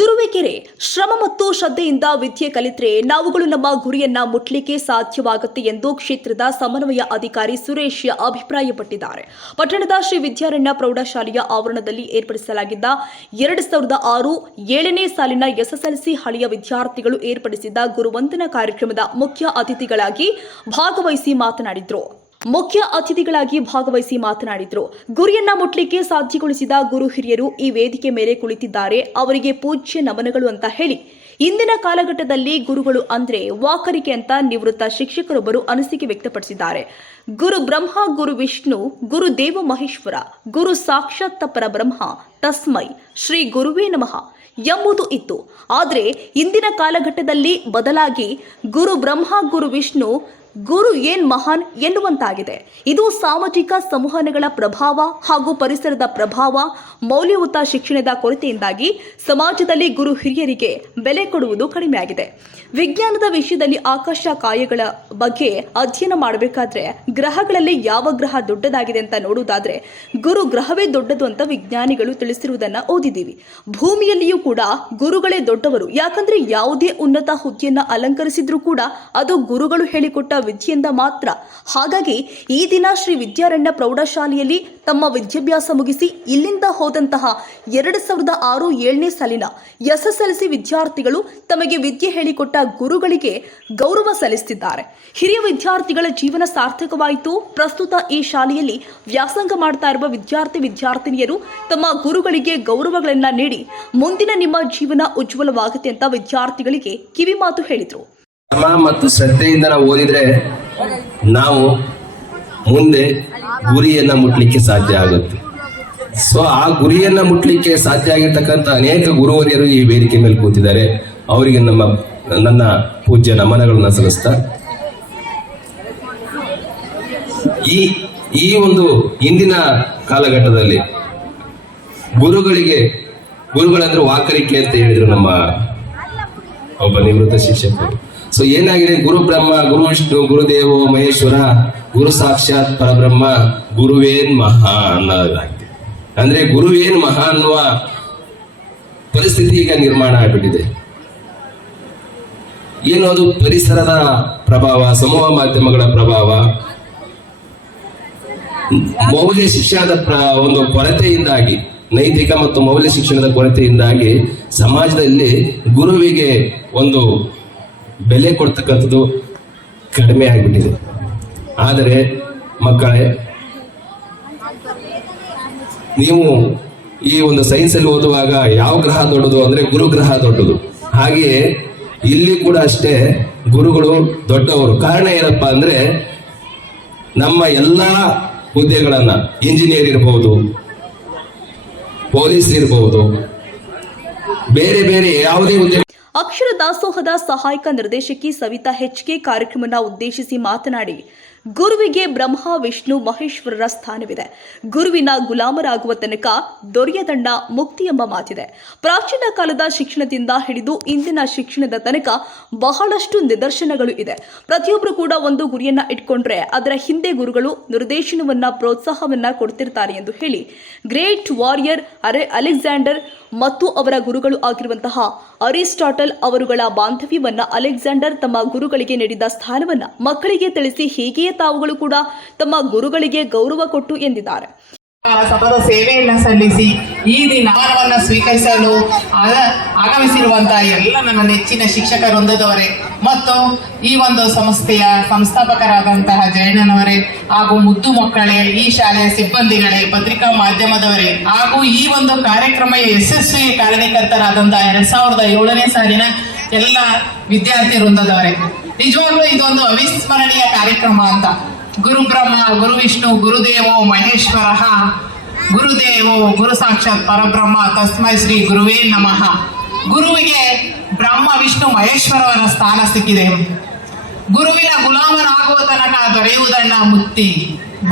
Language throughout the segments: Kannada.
ತುರುವೇಕೆರೆ ಶ್ರಮ ಮತ್ತು ಶ್ರದ್ಧೆಯಿಂದ ವಿದ್ಯೆ ಕಲಿತರೆ ನಾವುಗಳು ನಮ್ಮ ಗುರಿಯನ್ನ ಮುಟ್ಲಿಕ್ಕೆ ಸಾಧ್ಯವಾಗುತ್ತೆ ಎಂದು ಕ್ಷೇತ್ರದ ಸಮನ್ವಯ ಅಧಿಕಾರಿ ಸುರೇಶ್ ಅಭಿಪ್ರಾಯಪಟ್ಟಿದ್ದಾರೆ. ಪಟ್ಟಣದ ಶ್ರೀ ವಿದ್ಯಾರಣ್ಯ ಪ್ರೌಢಶಾಲೆಯ ಆವರಣದಲ್ಲಿ ಏರ್ಪಡಿಸಲಾಗಿದ್ದ 2006 7ನೇ ಸಾಲಿನ ಎಸ್ಎಸ್ಎಲ್ಸಿ ಹಳೆಯ ವಿದ್ಯಾರ್ಥಿಗಳು ಏರ್ಪಡಿಸಿದ್ದ ಗುರುವಂದನಾ ಕಾರ್ಯಕ್ರಮದ ಮುಖ್ಯ ಅತಿಥಿಗಳಾಗಿ ಭಾಗವಹಿಸಿ ಮಾತನಾಡಿದ್ರು. ಗುರಿಯನ್ನ ಮುಟ್ಲಿಕ್ಕೆ ಸಾಧ್ಯಗೊಳಿಸಿದ ಗುರು ಹಿರಿಯರು ಈ ವೇದಿಕೆ ಮೇಲೆ ಕುಳಿತಿದ್ದಾರೆ. ಅವರಿಗೆ ಪೂಜ್ಯ ನಮನಗಳು ಅಂತ ಹೇಳಿ ಇಂದಿನ ಕಾಲಘಟ್ಟದಲ್ಲಿ ಗುರುಗಳು ಅಂದ್ರೆ ವಾಕರಿಕೆ ಅಂತ ನಿವೃತ್ತ ಶಿಕ್ಷಕರೊಬ್ಬರು ಅನಿಸಿಕೆ ವ್ಯಕ್ತಪಡಿಸಿದ್ದಾರೆ. ಗುರು ಬ್ರಹ್ಮ, ಗುರು ವಿಷ್ಣು, ಗುರು ದೇವ ಮಹೇಶ್ವರ, ಗುರು ಸಾಕ್ಷಾತ್ ಪರಬ್ರಹ್ಮ, ತಸ್ಮೈ ಶ್ರೀ ಗುರುವೇ ನಮಃ ಎಂಬುದು ಇತ್ತು. ಆದರೆ ಇಂದಿನ ಕಾಲಘಟ್ಟದಲ್ಲಿ ಬದಲಾಗಿ ಗುರು ಬ್ರಹ್ಮ, ಗುರು ವಿಷ್ಣು, ಗುರು ಏನ್ ಮಹಾನ್ ಎನ್ನುವಂತಾಗಿದೆ. ಇದು ಸಾಮಾಜಿಕ ಸಂವಹನಗಳ ಪ್ರಭಾವ ಹಾಗೂ ಪರಿಸರದ ಪ್ರಭಾವ, ಮೌಲ್ಯಯುತ ಶಿಕ್ಷಣದ ಕೊರತೆಯಿಂದಾಗಿ ಸಮಾಜದಲ್ಲಿ ಗುರು ಹಿರಿಯರಿಗೆ ಬೆಲೆ ಕೊಡುವುದು ಕಡಿಮೆಯಾಗಿದೆ. ವಿಜ್ಞಾನದ ವಿಷಯದಲ್ಲಿ ಆಕಾಶ ಕಾಯಗಳ ಬಗ್ಗೆ ಅಧ್ಯಯನ ಮಾಡಬೇಕಾದ್ರೆ ಗ್ರಹಗಳಲ್ಲಿ ಯಾವ ಗ್ರಹ ದೊಡ್ಡದಾಗಿದೆ ಅಂತ ನೋಡುವುದಾದ್ರೆ ಗುರು ಗ್ರಹವೇ ದೊಡ್ಡದು ಅಂತ ವಿಜ್ಞಾನಿಗಳು ತಿಳಿಸಿರುವುದನ್ನ ಓದಿದ್ದೀವಿ. ಭೂಮಿಯಲ್ಲಿಯೂ ಕೂಡ ಗುರುಗಳೇ ದೊಡ್ಡವರು. ಯಾಕಂದ್ರೆ ಯಾವುದೇ ಉನ್ನತ ಹುದ್ದೆಯನ್ನ ಅಲಂಕರಿಸಿದ್ರೂ ಕೂಡ ಅದು ಗುರುಗಳು ಹೇಳಿಕೊಟ್ಟ ವಿದ್ಯೆಯಿಂದ ಮಾತ್ರ. ಹಾಗಾಗಿ ಈ ದಿನ ಶ್ರೀ ವಿದ್ಯಾರಣ್ಯ ಪ್ರೌಢಶಾಲೆಯಲ್ಲಿ ತಮ್ಮ ವಿದ್ಯಾಭ್ಯಾಸ ಮುಗಿಸಿ ಇಲ್ಲಿಂದ ಹೋದಂತಹ 2006 7ನೇ ಸಾಲಿನ ಎಸ್ಎಸ್ಎಲ್ಸಿ ವಿದ್ಯಾರ್ಥಿಗಳು ತಮಗೆ ವಿದ್ಯೆ ಹೇಳಿಕೊಟ್ಟ ಗುರುಗಳಿಗೆ ಗೌರವ ಸಲ್ಲಿಸುತ್ತಿದ್ದಾರೆ. ಹಿರಿಯ ವಿದ್ಯಾರ್ಥಿಗಳ ಜೀವನ ಸಾರ್ಥಕವಾಯಿತು. ಪ್ರಸ್ತುತ ಈ ಶಾಲೆಯಲ್ಲಿ ವ್ಯಾಸಂಗ ಮಾಡ್ತಾ ಇರುವ ವಿದ್ಯಾರ್ಥಿನಿಯರು ತಮ್ಮ ಗುರುಗಳಿಗೆ ಗೌರವಗಳನ್ನ ನೀಡಿ ಮುಂದಿನ ನಿಮ್ಮ ಜೀವನ ಉಜ್ವಲವಾಗುತ್ತೆ ಅಂತ ವಿದ್ಯಾರ್ಥಿಗಳಿಗೆ ಕಿವಿ ಮಾತು ಹೇಳಿದರು. ಮತ್ತು ಶ್ರದ್ಧೆಯಿಂದ ನಾವು ಓದಿದ್ರೆ ನಾವು ಮುಂದೆ ಗುರಿಯನ್ನ ಮುಟ್ಲಿಕ್ಕೆ ಸಾಧ್ಯ ಆಗುತ್ತೆ. ಸೊ ಆ ಗುರಿಯನ್ನ ಮುಟ್ಲಿಕ್ಕೆ ಸಾಧ್ಯ ಆಗಿರ್ತಕ್ಕಂಥ ಅನೇಕ ಗುರುವರಿಯರು ಈ ವೇದಿಕೆ ಮೇಲೆ ಕೂತಿದ್ದಾರೆ. ಅವರಿಗೆ ನನ್ನ ಪೂಜ್ಯ ನಮನಗಳನ್ನ ಸಲ್ಲಿಸ್ತಾ ಈ ಒಂದು ಇಂದಿನ ಕಾಲಘಟ್ಟದಲ್ಲಿ ಗುರುಗಳಂದ್ರೆ ವಾಕರಿಕೆ ಅಂತ ಹೇಳಿದ್ರು ನಮ್ಮ ಒಬ್ಬ ನಿವೃತ್ತ ಶಿಕ್ಷಕರು. ಸೊ ಏನಾಗಿದೆ, ಗುರು ಬ್ರಹ್ಮ, ಗುರು ವಿಷ್ಣು, ಗುರುದೇವೋ ಮಹೇಶ್ವರ, ಗುರು ಸಾಕ್ಷಾತ್ ಪರಬ್ರಹ್ಮ, ಗುರುವೇನ್ ಮಹಾ ಅನ್ನೋದಾಗಿದೆ. ಅಂದ್ರೆ ಗುರುವೇನ್ ಮಹಾ ಅನ್ನುವ ಪರಿಸ್ಥಿತಿ ಈಗ ನಿರ್ಮಾಣ ಆಗ್ಬಿಟ್ಟಿದೆ. ಏನು ಅದು ಪರಿಸರದ ಪ್ರಭಾವ, ಸಮೂಹ ಮಾಧ್ಯಮಗಳ ಪ್ರಭಾವ, ಮೌಲ್ಯ ಶಿಕ್ಷಣದ ಒಂದು ಕೊರತೆಯಿಂದಾಗಿ, ನೈತಿಕ ಮತ್ತು ಮೌಲ್ಯ ಶಿಕ್ಷಣದ ಕೊರತೆಯಿಂದಾಗಿ ಸಮಾಜದಲ್ಲಿ ಗುರುವಿಗೆ ಒಂದು ಬೆಲೆ ಕೊಡ್ತಕ್ಕಂಥದ್ದು ಕಡಿಮೆ ಆಗಿಬಿಟ್ಟಿದೆ. ಆದರೆ ಮಕ್ಕಳೇ, ನೀವು ಈ ಒಂದು ಸೈನ್ಸ್ ಅಲ್ಲಿ ಓದುವಾಗ ಯಾವ ಗ್ರಹ ದೊಡ್ಡದು ಅಂದ್ರೆ ಗುರು ಗ್ರಹ ದೊಡ್ಡದು. ಹಾಗೆಯೇ ಇಲ್ಲಿ ಕೂಡ ಅಷ್ಟೇ ಗುರುಗಳು ದೊಡ್ಡವರು. ಕಾರಣ ಏನಪ್ಪಾ ಅಂದ್ರೆ ನಮ್ಮ ಎಲ್ಲಾ ಹುದ್ದೆಗಳನ್ನ, ಇಂಜಿನಿಯರ್ ಇರಬಹುದು, ಪೊಲೀಸ್ ಇರಬಹುದು, ಬೇರೆ ಬೇರೆ ಯಾವುದೇ ಹುದ್ದೆ. ಅಕ್ಷರ ದಾಸೋಹದ ಸಹಾಯಕ ನಿರ್ದೇಶಕಿ ಸವಿತಾ ಹೆಚ್ಕೆ ಕಾರ್ಯಕ್ರಮವನ್ನು ಉದ್ದೇಶಿಸಿ ಮಾತನಾಡಿ, ಗುರುವಿಗೆ ಬ್ರಹ್ಮ, ವಿಷ್ಣು, ಮಹೇಶ್ವರರ ಸ್ಥಾನವಿದೆ. ಗುರುವಿನ ಗುಲಾಮರಾಗುವ ತನಕ ದೊರೆಯದಂಡ ಮುಕ್ತಿ ಎಂಬ ಮಾತಿದೆ. ಪ್ರಾಚೀನ ಕಾಲದ ಶಿಕ್ಷಣದಿಂದ ಹಿಡಿದು ಇಂದಿನ ಶಿಕ್ಷಣದ ತನಕ ಬಹಳಷ್ಟು ನಿದರ್ಶನಗಳು ಇದೆ. ಪ್ರತಿಯೊಬ್ಬರು ಕೂಡ ಒಂದು ಗುರಿಯನ್ನ ಇಟ್ಕೊಂಡ್ರೆ ಅದರ ಹಿಂದೆ ಗುರುಗಳು ನಿರ್ದೇಶನವನ್ನ, ಪ್ರೋತ್ಸಾಹವನ್ನ ಕೊಡ್ತಿರ್ತಾರೆ ಎಂದು ಹೇಳಿ, ಗ್ರೇಟ್ ವಾರಿಯರ್ ಅಲೆಕ್ಸಾಂಡರ್ ಮತ್ತು ಅವರ ಗುರುಗಳು ಆಗಿರುವಂತಹ ಅರಿಸ್ಟಾಟಲ್ ಅವರುಗಳ ಬಾಂಧವ್ಯವನ್ನ ಅಲೆಕ್ಸಾಂಡರ್ ತಮ್ಮ ಗುರುಗಳಿಗೆ ನೀಡಿದ ಸ್ಥಾನವನ್ನ ಮಕ್ಕಳಿಗೆ ತಿಳಿಸಿ ಹೀಗೆಯೇ ತಾವುಗಳು ಕೂಡ ತಮ್ಮ ಗುರುಗಳಿಗೆ ಗೌರವ ಕೊಟ್ಟು ಎಂದಿದ್ದಾರೆ. ಸತತ ಸೇವೆಯನ್ನ ಸಲ್ಲಿಸಿ ಈ ದಿನವನ್ನು ಸ್ವೀಕರಿಸಲು ಆಗಮಿಸಿರುವಂತಹ ಎಲ್ಲ ನನ್ನ ನೆಚ್ಚಿನ ಶಿಕ್ಷಕ ವೃಂದದವರೇ ಮತ್ತು ಈ ಒಂದು ಸಂಸ್ಥೆಯ ಸಂಸ್ಥಾಪಕರಾದಂತಹ ಜಯಣ್ಣನವರೇ ಹಾಗೂ ಮುದ್ದು ಮಕ್ಕಳೇ, ಈ ಶಾಲೆಯ ಸಿಬ್ಬಂದಿಗಳೇ, ಪತ್ರಿಕಾ ಮಾಧ್ಯಮದವರೇ ಹಾಗೂ ಈ ಒಂದು ಕಾರ್ಯಕ್ರಮ ಯಶಸ್ವಿ ಕಾರಣೀಕರ್ತರಾದಂತಹ 2007ನೇ ಸಾಲಿನ ಎಲ್ಲ ವಿದ್ಯಾರ್ಥಿ ವೃಂದದವರೇ, ನಿಜವಾಗ್ಲೂ ಇದೊಂದು ಅವಿಸ್ಮರಣೀಯ ಕಾರ್ಯಕ್ರಮ ಅಂತ. ಗುರು ಬ್ರಹ್ಮ, ಗುರು ವಿಷ್ಣು, ಗುರುದೇವೋ ಮಹೇಶ್ವರ, ಗುರುದೇವೋ ಗುರು ಸಾಕ್ಷಾತ್ ಪರಬ್ರಹ್ಮ, ತಸ್ಮೈ ಶ್ರೀ ಗುರುವೇ ನಮಃ. ಗುರುವಿಗೆ ಬ್ರಹ್ಮ, ವಿಷ್ಣು, ಮಹೇಶ್ವರವರ ಸ್ಥಾನ ಸಿಕ್ಕಿದೆ. ಗುರುವಿನ ಗುಲಾಮನಾಗುವ ತನಕ ದೊರೆಯುವುದನ್ನ ಮುಕ್ತಿ.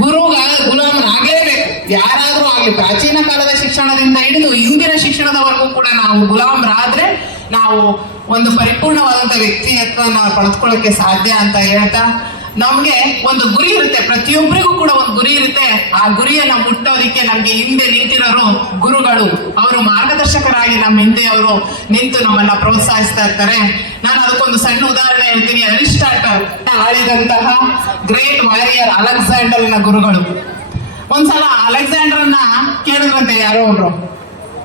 ಗುಲಾಮನಾಗಲೇಬೇಕು, ಯಾರಾದ್ರೂ ಆಗಲಿ. ಪ್ರಾಚೀನ ಕಾಲದ ಶಿಕ್ಷಣದಿಂದ ಹಿಡಿದು ಇಂದಿನ ಶಿಕ್ಷಣದವರೆಗೂ ಕೂಡ ನಾವು ಗುಲಾಮರಾದ್ರೆ ನಾವು ಒಂದು ಪರಿಪೂರ್ಣವಾದಂತಹ ವ್ಯಕ್ತಿತ್ವವನ್ನು ಪಡೆದುಕೊಳ್ಳಕ್ಕೆ ಸಾಧ್ಯ ಅಂತ ಹೇಳ್ತಾ ನಮ್ಗೆ ಒಂದು ಗುರಿ ಇರುತ್ತೆ, ಪ್ರತಿಯೊಬ್ಬರಿಗೂ ಕೂಡ ಒಂದು ಗುರಿ ಇರುತ್ತೆ. ಆ ಗುರಿಯನ್ನ ಮುಟ್ಟೋದಿಕ್ಕೆ ನಮ್ಗೆ ಹಿಂದೆ ನಿಂತಿರೋರು ಗುರುಗಳು. ಅವರು ಮಾರ್ಗದರ್ಶಕರಾಗಿ ನಮ್ಮ ಹಿಂದೆ ಅವರು ನಿಂತು ನಮ್ಮನ್ನ ಪ್ರೋತ್ಸಾಹಿಸ್ತಾ ಇರ್ತಾರೆ. ನಾನು ಅದಕ್ಕೊಂದು ಸಣ್ಣ ಉದಾಹರಣೆ ಹೇಳ್ತೀನಿ. ಅರಿಸ್ಟಾಟಲ್ ಆಳಿದಂತಹ ಗ್ರೇಟ್ ವಾರಿಯರ್ ಅಲೆಕ್ಸಾಂಡರ್ನ ಗುರುಗಳು. ಒಂದ್ಸಲ ಅಲೆಕ್ಸಾಂಡರ್ನ ಕೇಳಿದ್ರಂತೆ ಯಾರೋ ಒಬ್ರು,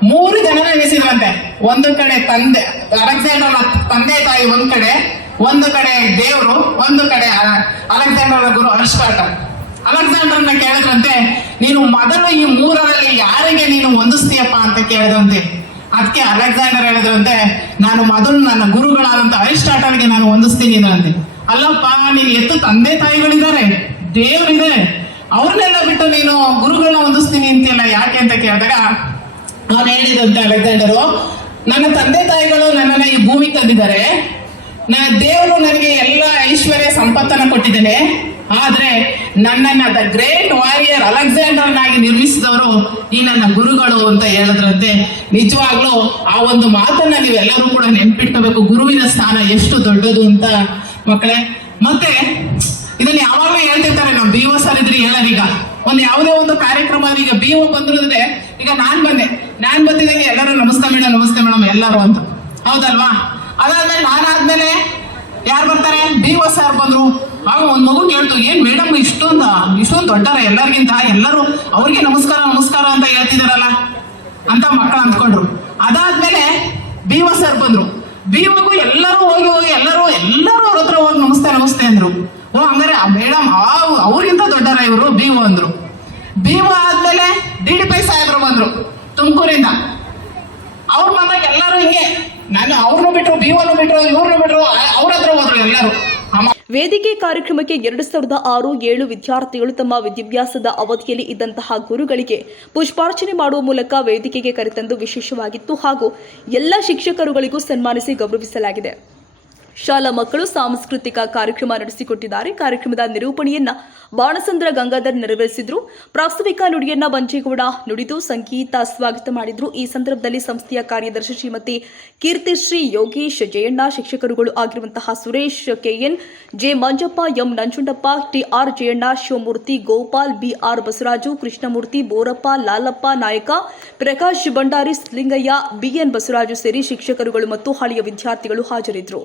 3 ಜನನ ಎನಿಸಿದ್ರಂತೆ. ಒಂದು ಕಡೆ ಅಲೆಕ್ಸಾಂಡರ್ನ ತಂದೆ ತಾಯಿ ಒಂದ್ ಕಡೆ, ಒಂದು ಕಡೆ ದೇವರು, ಒಂದು ಕಡೆ ಅಲೆಕ್ಸಾಂಡರ್ನ ಗುರು ಅರಿಸ್ಟಾಟಲ್. ಅಲೆಕ್ಸಾಂಡರ್ನ ಕೇಳಿದ್ರಂತೆ, ನೀನು ಮೊದಲು ಈ 3ರಲ್ಲಿ ಯಾರಿಗೆ ನೀನು ಹೊಂದಿಸ್ತೀಯಪ್ಪ ಅಂತ ಕೇಳಿದ್ರಂತೆ. ಅದಕ್ಕೆ ಅಲೆಕ್ಸಾಂಡರ್ ಹೇಳಿದ್ರಂತೆ, ನಾನು ಮೊದಲು ನನ್ನ ಗುರುಗಳಾದಂತ ಅರಿಸ್ಟಾಟಲ್ಗೆ ನಾನು ಹೊಂದಿಸ್ತೀನಿ ಅಂತೆ. ಅಲ್ಲಪ್ಪ, ನೀನು ಎತ್ತು ತಂದೆ ತಾಯಿಗಳಿದ್ದಾರೆ, ದೇವರಿದೆ, ಅವ್ರನ್ನೆಲ್ಲ ಬಿಟ್ಟು ನೀನು ಗುರುಗಳನ್ನ ಹೊಂದಿಸ್ತೀನಿ ಅಂತಿಲ್ಲ ಯಾಕೆ ಅಂತ ಕೇಳಿದಾಗ ಅವನು ಹೇಳಿದಂತೆ ಅಲೆಕ್ಸಾಂಡರು, ನನ್ನ ತಂದೆ ತಾಯಿಗಳು ನನ್ನನ್ನ ಈ ಭೂಮಿಗೆ ತಂದಿದ್ದಾರೆ, ದೇವರು ನನಗೆ ಎಲ್ಲ ಐಶ್ವರ್ಯ ಸಂಪತ್ತನ್ನ ಕೊಟ್ಟಿದ್ದೇನೆ, ಆದ್ರೆ ನನ್ನನ್ನ ದ ಗ್ರೇಟ್ ವಾರಿಯರ್ ಅಲೆಕ್ಸಾಂಡರ್ನಾಗಿ ನಿರ್ಮಿಸಿದವರು ಈ ನನ್ನ ಗುರುಗಳು ಅಂತ ಹೇಳಿದ್ರಂತೆ. ನಿಜವಾಗ್ಲೂ ಆ ಒಂದು ಮಾತನ್ನ ನೀವೆಲ್ಲರೂ ಕೂಡ ನೆನ್ಪಿಟ್ಕೋಬೇಕು, ಗುರುವಿನ ಸ್ಥಾನ ಎಷ್ಟು ದೊಡ್ಡದು ಅಂತ ಮಕ್ಕಳೇ. ಮತ್ತೆ ಇದನ್ನ ಯಾವಾಗಲೂ ಹೇಳ್ತಿರ್ತಾರೆ, ನಾವು BO ಸರ್ ಇದ್ರಿ ಹೇಳೋರೀಗ ಒಂದು ಯಾವುದೇ ಒಂದು ಕಾರ್ಯಕ್ರಮ, ಈಗ BO ಬಂದ್ರೆ, ಈಗ ನಾನ್ ಬಂದಿದ್ದಂಗೆ ಎಲ್ಲರೂ ನಮಸ್ತೆ ಮೇಡಮ್ ಎಲ್ಲರೂ ಅಂತ, ಹೌದಲ್ವಾ? ಅದಾದ್ಮೇಲೆ ನಾನಾದ್ಮೇಲೆ ಯಾರು ಬರ್ತಾರೆ? BO ಸರ್ ಬಂದ್ರು. ಆಗ ಒಂದ್ ಮಗು ಕೇಳ್ತು, ಏನ್ ಮೇಡಮ್ ಇಷ್ಟೊಂದು ದೊಡ್ಡರ ಎಲ್ಲರಿಗಿಂತ, ಎಲ್ಲರೂ ಅವ್ರಿಗೆ ನಮಸ್ಕಾರ ಅಂತ ಹೇಳ್ತಿದಾರಲ್ಲ ಅಂತ ಮಕ್ಕಳು ಅಂದ್ಕೊಂಡ್ರು. ಅದಾದ್ಮೇಲೆ BO ಸರ್ ಬಂದ್ರು. BOಗೂ ಎಲ್ಲರೂ ಹೋಗಿ ಎಲ್ಲರೂ ಅವ್ರ ಹತ್ರ ಹೋಗಿ ನಮಸ್ತೆ ಅಂದ್ರು. ಓ ಹಂಗಾರೆ ಮೇಡಮ್ ಅವ್ರಿಗಿಂತ ದೊಡ್ಡರ ಇವರು BO ಅಂದ್ರು. BO ಆದ್ಮೇಲೆ DDP ಸಾಹೇಬ್ರು ಬಂದ್ರು ತುಮಕೂರಿಂದ. ಅವ್ರು ಬಂದಾಗ ಎಲ್ಲರೂ ಹಿಂಗೆ, ನಾನು ಅವ್ರನ್ನು ಬಿಟ್ರು, BOನು ಬಿಟ್ರು, ಇವ್ರನ್ನು ಬಿಟ್ರು, ಅವ್ರ ಹತ್ರ ಹೋದ್ರು ಎಲ್ಲರೂ. ವೇದಿಕೆ ಕಾರ್ಯಕ್ರಮಕ್ಕೆ 2006-7 ವಿದ್ಯಾರ್ಥಿಗಳು ತಮ್ಮ ವಿದ್ಯಾಭ್ಯಾಸದ ಅವಧಿಯಲ್ಲಿ ಇದ್ದಂತಹ ಗುರುಗಳಿಗೆ ಪುಷ್ಪಾರ್ಚನೆ ಮಾಡುವ ಮೂಲಕ ವೇದಿಕೆಗೆ ಕರೆತಂದು ವಿಶೇಷವಾಗಿತ್ತು ಹಾಗೂ ಎಲ್ಲ ಶಿಕ್ಷಕರುಗಳಿಗೂ ಸನ್ಮಾನಿಸಿ ಗೌರವಿಸಲಾಗಿದೆ. ಶಾಲಾ ಮಕ್ಕಳು ಸಾಂಸ್ಕೃತಿಕ ಕಾರ್ಯಕ್ರಮ ನಡೆಸಿಕೊಟ್ಟಿದ್ದಾರೆ. ಕಾರ್ಯಕ್ರಮದ ನಿರೂಪಣೆಯನ್ನ ಬಾಣಸಂದ್ರ ಗಂಗಾಧರ್ ನೆರವೇರಿಸಿದ್ರು. ಪ್ರಾಸ್ತಾವಿಕ ನುಡಿಯನ್ನ ಬಂಜೇಗೌಡ ನುಡಿದು ಸಂಗೀತ ಸ್ವಾಗತ ಮಾಡಿದ್ರು. ಈ ಸಂದರ್ಭದಲ್ಲಿ ಸಂಸ್ಥೆಯ ಕಾರ್ಯದರ್ಶಿ ಶ್ರೀಮತಿ ಕೀರ್ತಿಶ್ರೀ ಯೋಗೇಶ್ ಜಯಣ್ಣ, ಶಿಕ್ಷಕರುಗಳು ಆಗಿರುವಂತಹ Suresh KN, J Manjappa, M Nanjundappa, TR Jayanna, Shivamurthy, Gopal, BR Basavaraju, Krishnamurthy, Borappa, Lalappa Nayaka, Prakash Bhandari, Lingayya, BN Basavaraju ಸೇರಿ ಶಿಕ್ಷಕರುಗಳು ಮತ್ತು ಹಳೆಯ ವಿದ್ಯಾರ್ಥಿಗಳು ಹಾಜರಿದ್ದರು.